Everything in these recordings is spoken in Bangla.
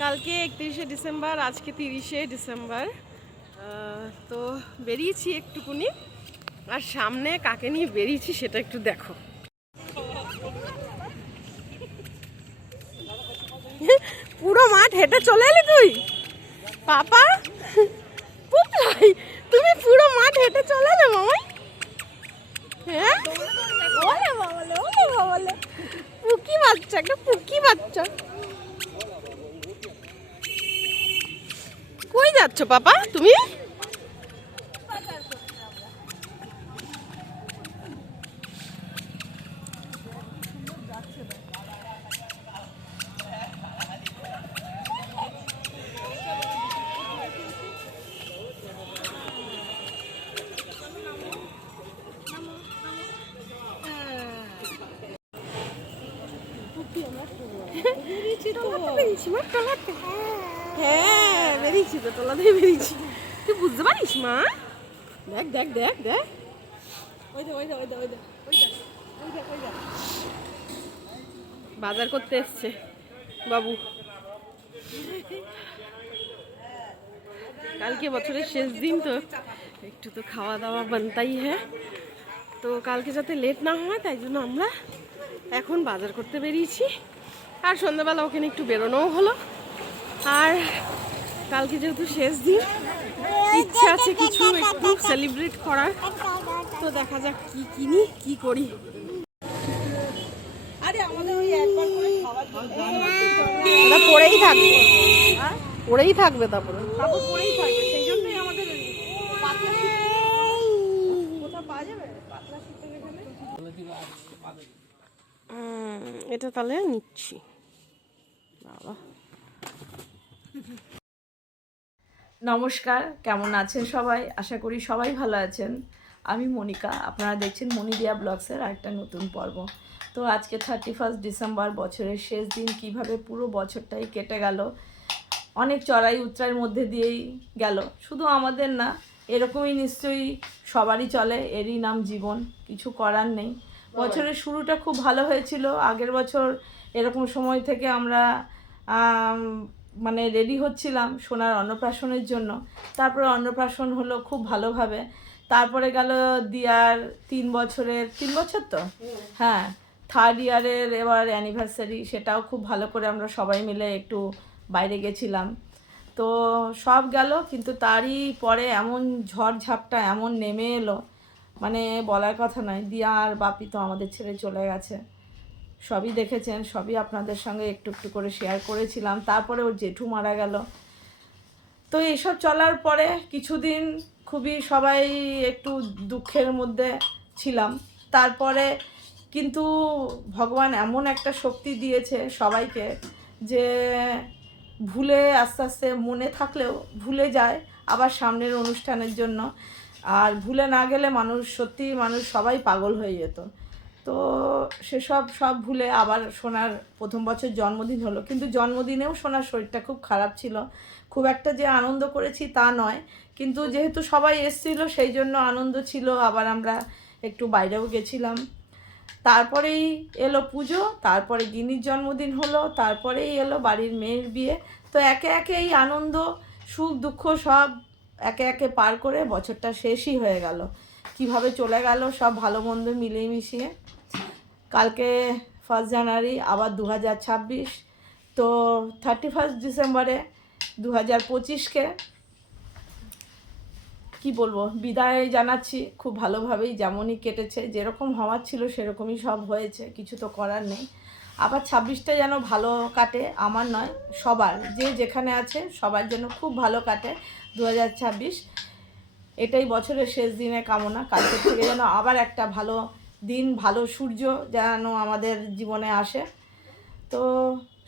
কালকে 31শে ডিসেম্বর, আজকে 30শে ডিসেম্বর। তো বেরিয়েছি একটুকুনি, আর সামনে কাকে নিয়ে বেরিয়েছি সেটা একটু দেখো। পুরো মাঠ হেঁটে চলে এলি তুই পাপা? পুপলাই, তুমি পুরো মাঠ হেঁটে চলে এলে মামাই? হ্যাঁ, ওলে বাবালে, ওলে বাবালে, পুকি বাচ্চা, একটা পুকি বাচ্চা। কই যাচ্ছ পাপা তুমি? হ্যাঁ বেরিয়েছি তো, তোলা দিয়ে বেরিয়েছি। তুই বুঝতে পারিস মা? দেখ দেখ দেখ দেখ, বাজার করতে এসছে বাবু। কালকে বছরের শেষ দিন তো একটু তো খাওয়া দাওয়া বানতাই হ্যাঁ। তো কালকে যাতে লেট না হয় তাই জন্য আমরা এখন বাজার করতে বেরিয়েছি। আর সন্ধ্যাবেলা ওখানে একটু বেরোনোও হলো। আর কালকে যেহেতু শেষ দিন, ইচ্ছা আছে কিছু একটু সেলিব্রেট করার। তো দেখা যাক কি কিনি কি করি। ওটা পরেই থাকবে, পরেই থাকবে, তারপরে কাপড় পরেই থাকবে। সেই জন্যই আমাদের পাতলা শীত কোথাও পাওয়া যাবে, পাতলা শীতের এখানে। এটা তাহলে নিচ্ছি বাবা। নমস্কার, কেমন আছেন সবাই? আশা করি সবাই ভালো আছেন। আমি মনিকা, আপনারা দেখছেন মনিদিয়া ব্লগসের আরেকটা নতুন পর্ব। তো আজকে 31 ডিসেম্বর, বছরের শেষ দিন। কিভাবে পুরো বছরটাই কেটে গেল, অনেক চড়াই উতরাইয়ের মধ্যে দিয়েই গেল। শুধু আমাদের না, এরকমই নিশ্চয়ই সবারই চলে, এরই নাম জীবন, কিছু করার নেই। বছরের শুরুটা খুব ভালো হয়েছিল। আগের বছর এরকম সময় থেকে আমরা মানে রেডি হচ্ছিলাম সোনার অন্নপ্রাশনের জন্য। তারপরে অন্নপ্রাশন হলো খুব ভালোভাবে। তারপরে গেল দিয়ার 3 বছর তো, হ্যাঁ, 3rd ইয়ারের এবার অ্যানিভার্সারি, সেটাও খুব ভালো করে আমরা সবাই মিলে একটু বাইরে গেছিলাম। তো সব গেল, কিন্তু তারই পরে এমন ঝড়ঝাপটা এমন নেমে এলো, মানে বলার কথা নয়। দিয়া আর বাপি তো আমাদের ছেড়ে চলে গেছে, সবই দেখেছেন, সবই আপনাদের সঙ্গে একটু একটু করে শেয়ার করেছিলাম। তারপরে ওর জেঠু মারা গেল। তো এইসব চলার পরে কিছুদিন খুবই সবাই একটু দুঃখের মধ্যে ছিলাম। তারপরে কিন্তু ভগবান এমন একটা শক্তি দিয়েছে সবাইকে যে ভুলে আস্তে আস্তে মনে থাকলেও ভুলে যায় আবার সামনের অনুষ্ঠানের জন্য। আর ভুলে না গেলে মানুষ সত্যি, মানুষ সবাই পাগল হয়ে যেত। তো সেসব সব ভুলে আবার সোনার প্রথম বছর জন্মদিন হলো। কিন্তু জন্মদিনেও সোনার শরীরটা খুব খারাপ ছিল। খুব একটা যে আনন্দ করেছি তা নয়, কিন্তু যেহেতু সবাই এসেছিলো সেই জন্য আনন্দ ছিল। আবার আমরা একটু বাইরেও গেছিলাম। তারপরেই এলো পুজো, তারপরে গিনির জন্মদিন হলো, তারপরেই এলো বাড়ির মেয়ের বিয়ে। তো একে একে এই আনন্দ সুখ দুঃখ সব একে একে পার করে বছরটা শেষই হয়ে গেল। কিভাবে চলে গেল সব ভালো মন্দ মিলিয়ে মিশিয়ে। কালকে 1 জানুয়ারি, আবার 2026। তো 31 ডিসেম্বরে 2025কে কি বলবো, বিদায় জানাচ্ছি। খুব ভালোভাবেই যেমনই কেটেছে, যেরকম হওয়ার ছিল সেরকমই সব হয়েছে, কিছু তো করার নেই। আবার 26টা যেন ভালো কাটে, আমার নয় সবার, যে যেখানে আছে সবার জন্য খুব ভালো কাটে 2026। এটাই বছরের শেষ দিনে কামনা। কালকের থেকে যেন আবার একটা ভালো দিন, ভালো সূর্য যেন আমাদের জীবনে আসে। তো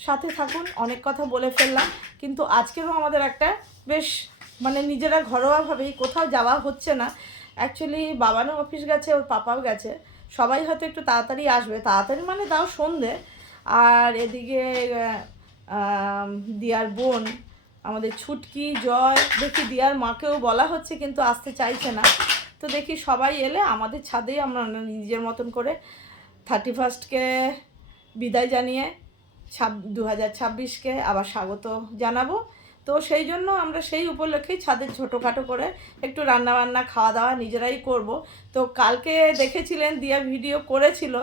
সাথে থাকুন। অনেক কথা বলে ফেললাম, কিন্তু আজকেরও আমাদের একটা বেশ মানে নিজেরা ঘরোয়াভাবেই, কোথাও যাওয়া হচ্ছে না। অ্যাকচুয়ালি বাবানও অফিস গেছে, ওর পাপাও গেছে, সবাই হয়তো একটু তাড়াতাড়ি আসবে, তাড়াতাড়ি মানে তাও সন্ধে। আর এদিকে দিয়ার বোন আমাদের ছুটকি, জয়, দেখি দিয়ার মাকেও বলা হচ্ছে কিন্তু আসতে চাইছে না। তো দেখি সবাই এলে আমাদের ছাদেই আমরা নিজের মতন করে 31কে বিদায় জানিয়ে 2026কে আবার স্বাগত জানাবো। তো সেই জন্য আমরা সেই উপলক্ষেই ছাদে ছোটোখাটো করে একটু রান্নাবান্না খাওয়া দাওয়া নিজেরাই করব। তো কালকে দেখেছিলেন দিয়া ভিডিও করেছিল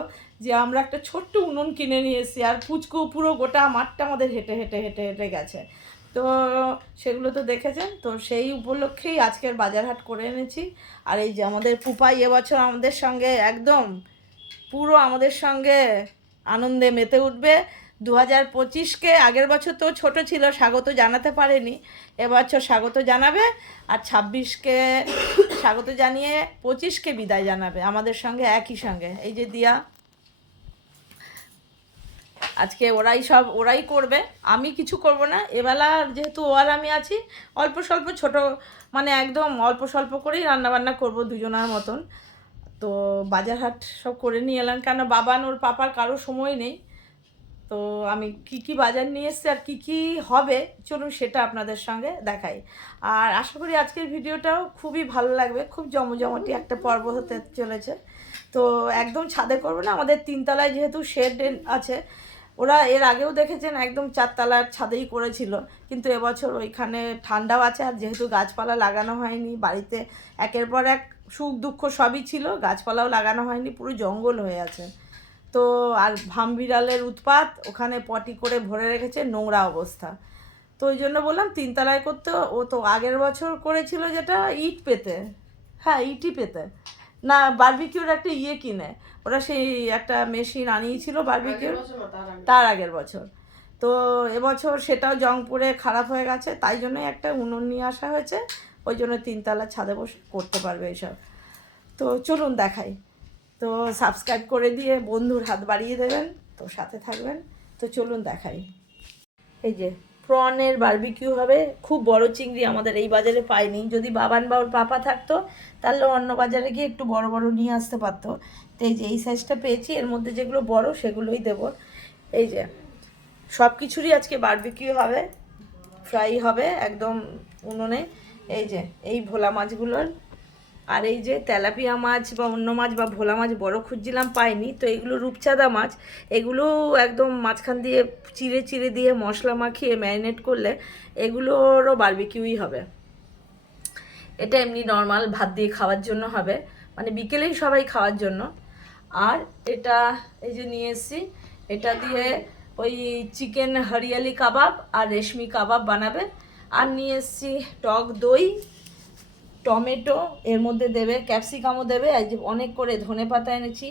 যে আমরা একটা ছোট্ট উনুন কিনে নিয়ে এসেছি, আর পুচকু পুরো গোটা মাঠটা আমাদের হেঁটে হেঁটে হেঁটে হেঁটে গেছে। তো সেগুলো তো দেখেছেন। তো সেই উপলক্ষেই আজকের বাজার হাট করে এনেছি। আর এই যে আমাদের পুপাই এবছর আমাদের সঙ্গে একদম পুরো আমাদের সঙ্গে আনন্দে মেতে উঠবে। 2025কে আগের বছর তো ছোট ছিল, স্বাগত জানাতে পারেনি, এবছর স্বাগত জানাবে। আর 26কে স্বাগত জানিয়ে 25কে বিদায় জানাবে আমাদের সঙ্গে একই সঙ্গে। এই যে দিয়া, আজকে ওরাই করবে, আমি কিছু করব না এবেলা। যেহেতু ও আর আমি আছি, অল্প স্বল্প ছোট মানে একদম অল্প স্বল্প করেই রান্নাবান্না করব দুজনার মতন। তো বাজার হাট সব করে নিয়ে এলাম, কেন বাবান ওর পাপার কারো সময় নেই। তো আমি কি কি বাজার নিয়ে এসেছি আর কি কি হবে চলুন সেটা আপনাদের সঙ্গে দেখাই। আর আশা করি আজকের ভিডিওটাও খুবই ভালো লাগবে, খুব জমজমাটি একটা পর্ব হতে চলেছে। তো একদম ছাদে করবো না, আমাদের 3তলায় যেহেতু শেড আছে। ওরা এর আগেও দেখেছেন একদম 4তলার ছাদেই করেছিল, কিন্তু এবছর ওইখানে ঠান্ডাও আছে, আর যেহেতু গাছপালা লাগানো হয়নি বাড়িতে, একের পর এক সুখ দুঃখ সবই ছিল, গাছপালাও লাগানো হয়নি, পুরো জঙ্গল হয়ে আছে। তো আর ভামবিড়ালের উৎপাত, ওখানে পটি করে ভরে রেখেছে, নোংরা অবস্থা। তো ওই জন্য বললাম 3তলায় করতে। ও তো আগের বছর করেছিল যেটা ইট পেতে, হ্যাঁ ইটই পেতে না, বারবিকিউর একটা কিনে ওরা সেই একটা মেশিন আনিয়েছিল বারবিকিউর, তার আগের বছর। তো এবছর সেটাও জং পড়ে খারাপ হয়ে গেছে, তাই জন্যই একটা উনুন নিয়ে আসা হয়েছে, ওই জন্য 3তলা ছাদে বসে করতে পারবে এসব। তো চলুন দেখাই। তো সাবস্ক্রাইব করে দিয়ে বন্ধুর হাত বাড়িয়ে দেবেন, তো সাথে থাকবেন। তো চলুন দেখাই। এই যে প্রনের বারবিকিউ হবে, খুব বড় চিংড়ি আমাদের এই বাজারে পাইনি, যদি বাবান বা ওর পাপা থাকতো তাহলে অন্য বাজারে গিয়ে একটু বড় বড় নিয়ে আসতে পারতো। তো এই যে এই সাইজটা পেয়েছি, এর মধ্যে যেগুলো বড় সেগুলোই দেব। এই যে সব কিছুরই আজকে বারবিকিউ হবে, ফ্রাই হবে একদম উনুনে। এই যে এই ভোলা মাছগুলোর, আর এই যে তেলাপিয়া মাছ বা অন্য মাছ বা ভোলা মাছ বড় খুঁজছিলাম পাইনি, তো এগুলো রূপচাঁদা মাছ, এগুলো একদম মাঝখান দিয়ে চিড়ে চিড়ে দিয়ে মশলা মাখিয়ে ম্যারিনেট করলে এগুলোরও বারবিকিউই হবে। এটা এমনি নর্মাল ভাত দিয়ে খাওয়ার জন্য হবে, মানে বিকেলেই সবাই খাওয়ার জন্য। আর এটা এই যে নিয়ে এসেছি, এটা দিয়ে ওই চিকেন হরিয়ালি কাবাব আর রেশমি কাবাব বানাবে। আর নিয়ে এসেছি টক দই, টমেটো, এর মধ্যে দেবে ক্যাপসিকামও দেবে, আর যে অনেক করে ধনেপাতা এনেছি,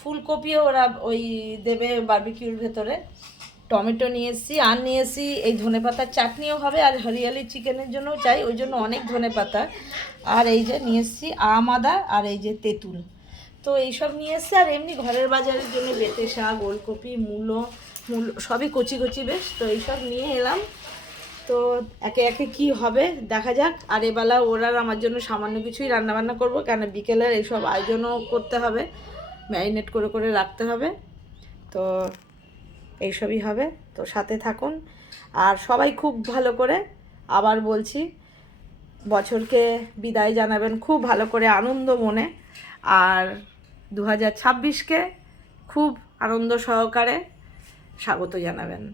ফুলকপিও ওরা ওই দেবে বারবিকিউর ভেতরে। টমেটো নিয়ে এসেছি, আর নিয়ে এসেছি এই ধনেপাতার চাটনিও হবে, আর হরিয়ালি চিকেনের জন্যও চাই, ওই জন্য অনেক ধনেপাতা। আর এই যে নিয়ে এসেছি আম আদা, আর এই যে তেঁতুল। তো এইসব নিয়ে এসেছি। আর এমনি ঘরের বাজারের জন্য বেটে শাক, ওলকপি, মূলো সবই কচি কচি বেশ। তো এইসব নিয়ে এলাম। তো একে একে কি হবে দেখা যাক। আর এবেলা ওরা আমার জন্য সামান্য কিছুই রান্নাবান্না করব, কেন বিকেলের এইসব আয়োজনও করতে হবে, ম্যারিনেট করে করে রাখতে হবে। তো এইসবই হবে, তো সাথে থাকুন। আর সবাই খুব ভালো করে, আবার বলছি, বছরকে বিদায় জানাবেন খুব ভালো করে আনন্দ মনে। আর 2026কে খুব আনন্দ সহকারে স্বাগত জানাবেন।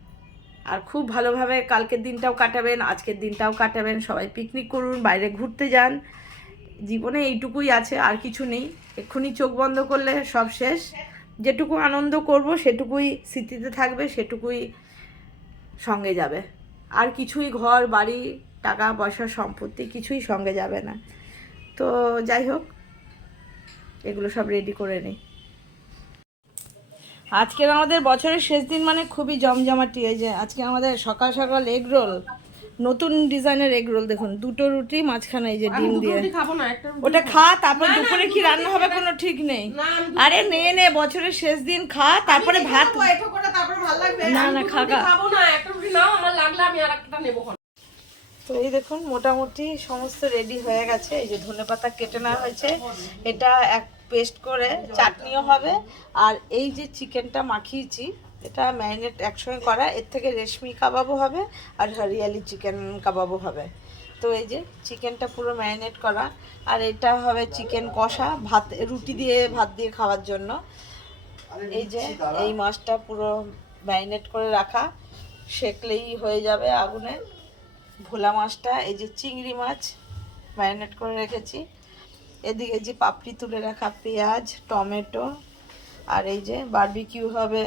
আর খুব ভালোভাবে কালকের দিনটাও কাটাবেন, আজকের দিনটাও কাটাবেন, সবাই পিকনিক করুন, বাইরে ঘুরতে যান। জীবনে এইটুকুই আছে, আর কিছু নেই। এক্ষুনি চোখ বন্ধ করলে সব শেষ। যেটুকু আনন্দ করব সেটুকুই স্মৃতিতে থাকবে, সেটুকুই সঙ্গে যাবে। আর কিছুই ঘর বাড়ি টাকা পয়সা সম্পত্তি কিছুই সঙ্গে যাবে না। তো যাই হোক, এগুলো সব রেডি করে নিই। আজকের আমাদের বছরের শেষ দিন মানে খুবই জমজমাটি। এই যে আজকে আমাদের সকাল সকাল এগ রোল, নতুন ডিজাইনের এগ রোল, দেখুন 2টো রুটি মাঝখানে এই যে ডিম দিয়ে। ওটা খা, তারপর দুপুরে কি রান্না হবে কোনো ঠিক নেই। আরে নে নে, বছরের শেষ দিন খা, তারপরে ভাত। না না খাগা। তো এই দেখুন মোটামুটি সমস্ত রেডি হয়ে গেছে। এই যে ধনেপাতা কেটে নেওয়া হয়েছে, এটা এক পেস্ট করে চাটনিও হবে। আর এই যে চিকেনটা মাখিয়েছি, এটা ম্যারিনেট একসঙ্গে করা, এর থেকে রেশমি কাবাবও হবে আর হরিয়ালি চিকেন কাবাবও হবে। তো এই যে চিকেনটা পুরো ম্যারিনেট করা, আর এটা হবে চিকেন কষা, রুটি দিয়ে ভাত দিয়ে খাওয়ার জন্য। এই যে এই মাছটা পুরো ম্যারিনেট করে রাখা, সেকলেই হয়ে যাবে আগুনে। ভোলা মাছটা, এই যে চিংড়ি মাছ ম্যারিনেট করে রেখেছি, এদিকে যে পাপড়ি তুলে রাখা পেঁয়াজ, টমেটো, আর এই যে বারবিকিউ হবে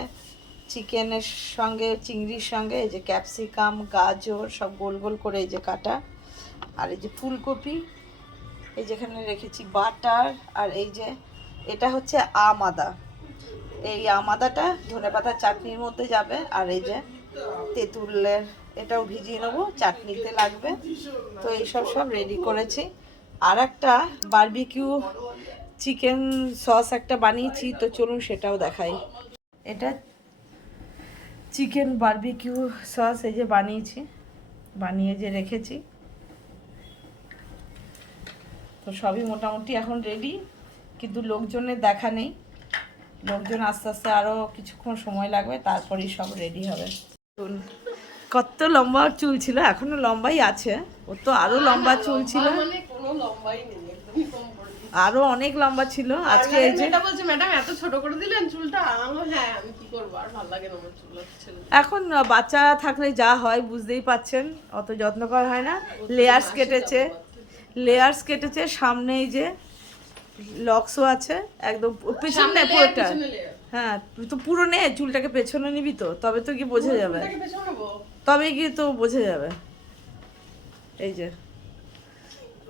চিকেনের সঙ্গে, চিংড়ির সঙ্গে, এই যে ক্যাপসিকাম, গাজর সব গোল গোল করে এই যে কাটা, আর এই যে ফুলকপি, এই যেখানে রেখেছি বাটার, আর এই যে এটা হচ্ছে আম আদা, এই আম আদাটা ধনেপাতার চাটনির মধ্যে যাবে, আর এই যে তেঁতুলের এটাও ভিজিয়ে নেবো, চাটনিতে লাগবে। তো এইসব সব রেডি করেছি। আর একটা বারবিকিউ চিকেন সস একটা বানিয়েছি, তো চলুন সেটাও দেখাই। এটা চিকেন বারবিকিউ সস এই যে বানিয়েছি, বানিয়ে যে রেখেছি। তো সবই মোটামুটি এখন রেডি, কিন্তু লোকজনের দেখা নেই, লোকজন আস্তে আস্তে আরও কিছুক্ষণ সময় লাগবে, তারপরেই সব রেডি হবে। কত লম্বা চুল ছিল, এখনো লম্বাই আছে, ও তো আরো লম্বা চুল ছিল, আরো অনেক লম্বা ছিল। আজকে এই যে বলছে ম্যাডাম এত ছোট করে দিলেন চুলটা, হ্যাঁ আমি কি করবো, আর ভালো লাগে না আমার চুল ছিল। এখন বাচ্চা থাকলে যা হয় বুঝতেই পাচ্ছেন, অত যত্ন করা হয় না। লেয়ার্স কেটেছে, লেয়ার্স কেটেছে, সামনে এই যে লক্সও আছে, একদম পেছনে পুরোটা। হ্যাঁ তো পুরো নে, চুলটাকে পেছনে নিবি তো, তবে তো কি বোঝা যাবে, তবে গিয়ে তো বোঝা যাবে। এই যে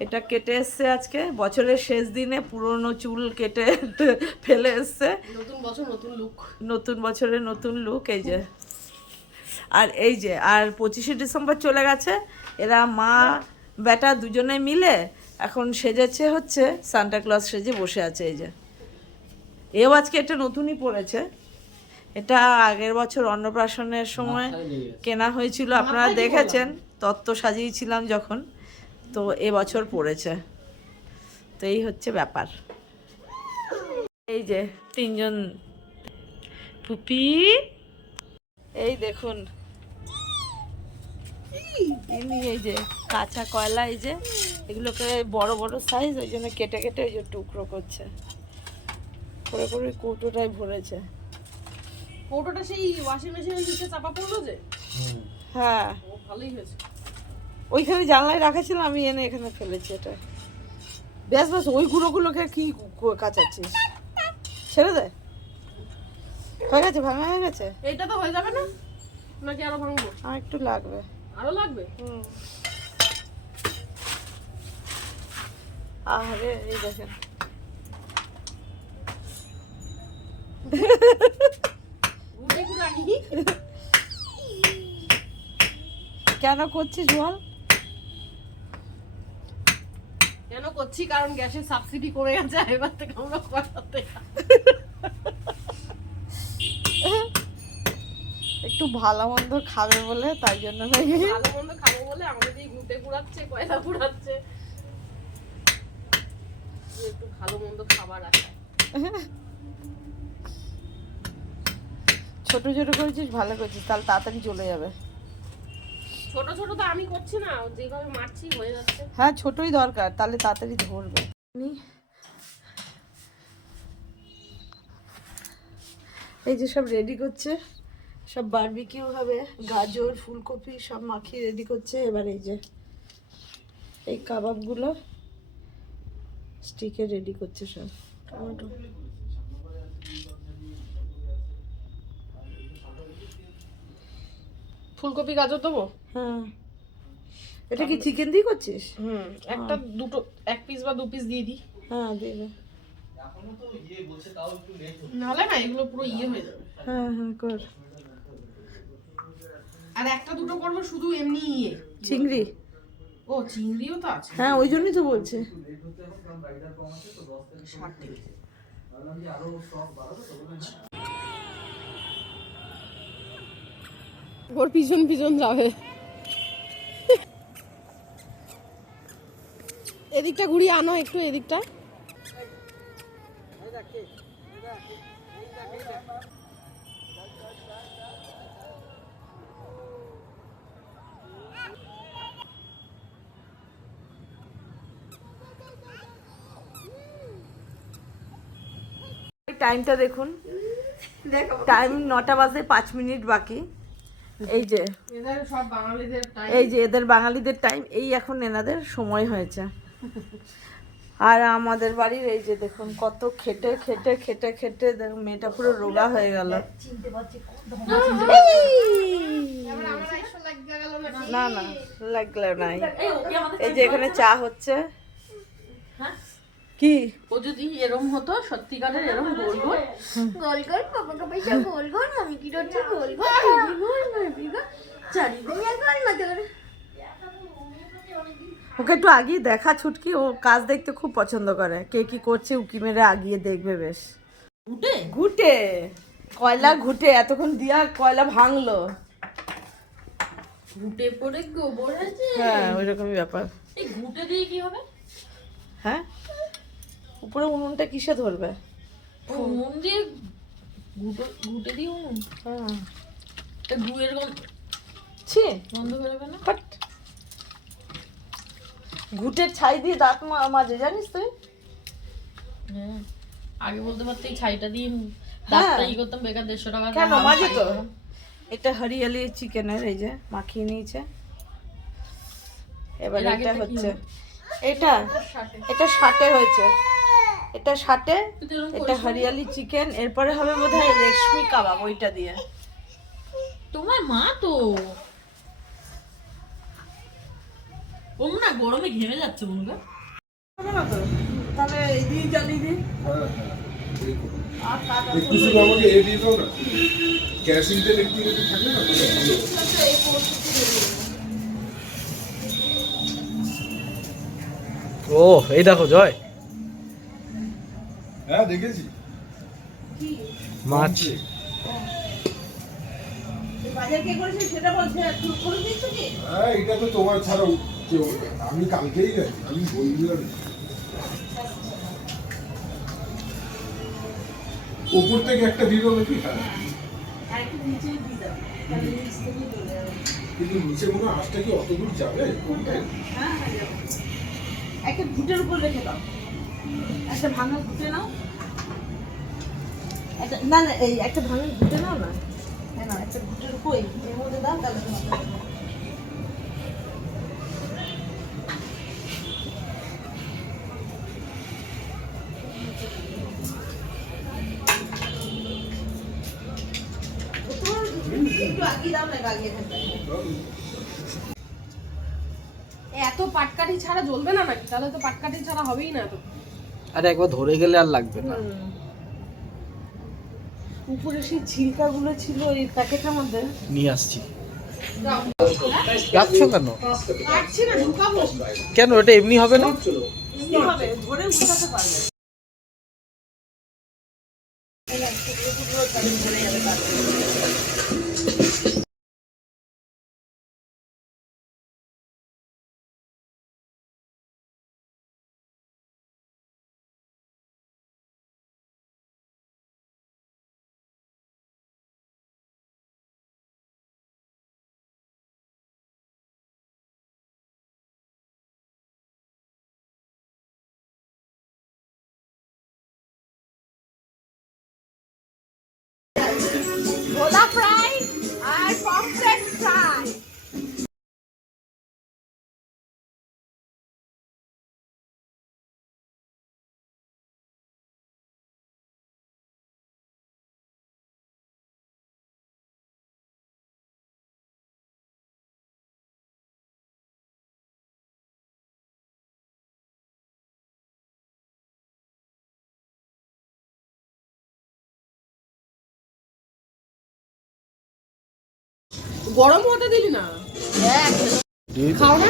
এটা কেটে এসছে আজকে, বছরের শেষ দিনে পুরনো চুল কেটে ফেলে এসছে, নতুন বছর নতুন লুক, নতুন বছরের নতুন লুক। এই যে আর এই যে আর 25শে ডিসেম্বর চলে গেছে, এরা মা বেটা দুজনে মিলে এখন সেজেছে হচ্ছে সান্টা ক্লজ সেজে বসে আছে। এই যে এও আজকে এটা নতুনই পড়েছে, এটা আগের বছর অন্নপ্রাশনের সময় কেনা হয়েছিল, আপনারা দেখেছেন, তত্ত্ব সাজিয়েছিলাম যখন, তো এবছর পড়েছে। তো এই হচ্ছে ব্যাপার। এই যে তিনজন পুপি, এই দেখুন ইনি এই যে কাঁচা কয়লা, এই যে এগুলোকে বড় বড় সাইজ, ওই জন্য কেটে কেটে ওই যে টুকরো করছে, করে করে কৌটোটাই ভরেছে। কৌটোটা সেই ওয়াশিং মেশিনের নিচে চাপা পড়লো যে, হ্যাঁ ভালোই হয়েছে, ওইখানে জানলায় রাখা ছিল, আমি এনে এখানে ফেলেছি এটা। ব্যাস ব্যাস, ওই গুঁড়োগুলোকে কি কাচাচ্ছিস, ছেড়ে দে, হয়ে গেছে, ভাঙা হয়ে গেছে। এইটা তো হয়ে যাবে না, নাকি আরো ভাঙবো? আর একটু লাগবে, আরো লাগবে। আরে এই দেখেন, কেন করছিস বল? কেন করছি, কারণ গ্যাসের সাবসিডি করে গেছে, এবার থেকে আমরা করাতে একটু ভালো মন্দ খাবে বলে, তাই জন্য ভালো মন্দ খাবো বলে আমাদের এই ঘুটে কুড়াচ্ছে, কয়লা কুড়াচ্ছে, একটু ভালো মন্দ খাবার আছে। ছোট ছোট করেছিস, ভালো করেছিস, তাহলে তাড়াতাড়ি চলে যাবে। ছোট ছোট তো আমি করছি না, যেভাবে মারছি হয়ে যাচ্ছে। হ্যাঁ ছোটই দরকার, তাহলে তাড়াতাড়ি ধরবে। এই যে সব রেডি করছে, সব বারবিকিউ হবে, গাজর ফুলকপি সব মাখিয়ে রেডি করছে। এবার এই যে এই কাবাবগুলো স্টিকে রেডি করছে সব। টমেটো, ফুলকপি গাজর দেবো। হ্যাঁ এটা কি চিকেন দিয়ে করছিস? একটা দুটো, এক পিস বা দু পিস দিয়ে দিই। হ্যাঁ দিয়ে দে। নাহলে না এগুলো পুরো হয়ে যাবে। হ্যাঁ হ্যাঁ কর। আর একটা দুটো করবো শুধু এমনি চিংড়ি। ও চিংড়িও তো আছে। হ্যাঁ ওই জন্যই তো বলছে। ওর পিছন পিছন যাবে। এদিকটা ঘুরিয়ে আনো একটু, এদিকটা। টাইমটা দেখুন, টাইম 9টা বাজে 5 মিনিট বাকি। এই যে এদের সব বাঙালিদের টাইম। এই যে এদের বাঙালিদের টাইম, এই এখন এনাদের সময় হয়েছে। আর আমাদের বাড়ির এই যে দেখুন কত খেটে খেটে খেটে খেটে দেখুন মেয়েটা পুরো রোগা হয়ে গেল। না না লাগলো নাই। এই যে এখানে চা হচ্ছে। কি ও যদি এরম হতো সত্যিকারের এরম গোল গোল গোল গোল পাপাকে পয়সা গোল গোল আমি কি করছি গোল গোল গোল গোল চারিদিকে গোল মতো করে। ওকে একটু আগিয়ে দেখা ছুটকি, ও কাজ দেখতে খুব পছন্দ করে। কে কি করছে উকি মেরে আগিয়ে দেখবে বেশ। উঠে ঘুটে কয়লা ঘুটে এতক্ষণ দিয়া কয়লা ভাঙলো। ঘুটে পড়ে গোবর আছে। হ্যাঁ ওই রকমই ব্যাপার। এই ঘুটে দিয়ে কি হবে? হ্যাঁ উপরে উনুনটা কিসে ধরবে? উনুন দিয়ে ঘুটে দিয়ে উনুন। হ্যাঁ তা গুয়ের ছি গন্ধ বেরোবে না? বাট ঘুটের ছাই দিয়ে দাঁত মাঝে জানিস তুই? হ্যাঁ আগে বলতে পারতে এই ছাইটা দিয়ে হ্যাঁ। দাঁতটা ই করতাম, বেকার 150 টাকা কেন দাম, মাঝে ছাই তো। করতাম। এটা হরিয়ালি চিকেনের এই যে মাখিয়ে নিয়েছে। এবার এর এটা আগেরটা কি হচ্ছে হলো? এটা এটা 60 হয়েছে। এটা 60, তুই তো এরকম এটা করিস না। হরিয়ালি চিকেন। এরপরে হবে বোধহয় রেশমি কাবাব ওইটা দিয়ে। তোমার মা তো ও না গরমে ঘেমে যাচ্ছে মনে হয়। তাহলে এই দিয়ে জ্বালিয়ে দিই। আর কাটা একটু শুধু আমাকে এ দিয়ে দাও না, কেরোসিন তেল একটু যদি থাকে না তাহলে ভালো হতো। ও এই দেখো জয় হ্যাঁ দেখেছি মাছ। বাজার কে করেছে সেটা বলছে, তুই করে দিয়েছো কি? হ্যাঁ এটা তো তোমার ছাড়াও কেউ, আমি কালকেই গেছি, আমি বললাম উপর থেকে একটা দিয়ে দেবো কি? হ্যাঁ আর একটু নিচে দিয়ে দাও, তাহলে নিচ থেকে চলে যাবে। কিন্তু নিচে মনে হয় আঁচটা কি অত দূর যাবে? হ্যাঁ হ্যাঁ যাবে। একটা ঘুটের উপর রেখে দাও, একটা ভাঙা ঘুটে নাও। একটা না না এই একটা ভাঙা ঘুটে নাও না। হ্যাঁ না একটা ঘুটের উপর এর মধ্যে দাও, তাহলে তোমার একটু আগিয়ে দাও না, আগিয়ে থাকবে। এত পাটকাঠি ছাড়া জ্বলবে না নাকি? তাহলে তো পাটকাঠি ছাড়া হবেই না তো। আরে একবার ধরে গেলে আর লাগবে না। উপরে সেই ছিলকাগুলো ছিল এই প্যাকেটের মধ্যে। নিয়ে আসছি। যাচ্ছ কেন? কাটছি না, ঢুকাবো। কেন এটা এমনি হবে না? কি হবে ধরে উঠাতে পারবে। গরম হতে দিবি না। খাও না।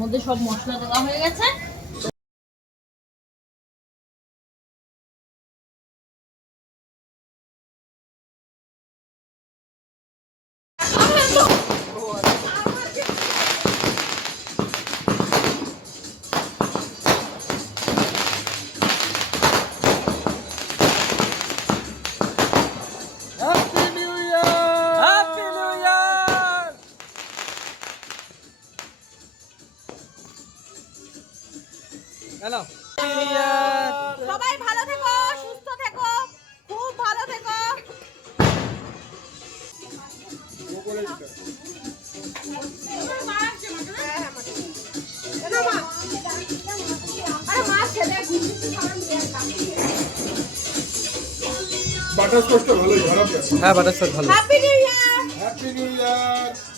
মধ্যে সব মশলা দেওয়া হয়ে গেছে। Happy new year, happy new year. Hello, happy new year. সবাই ভালো থেকো, সুস্থ থেকো, খুব ভালো থেকো। বাটারস্কচটা ভালোই খারাপ আছে। হ্যাঁ বাটারস্কচ ভালো। Happy new year. Happy new year.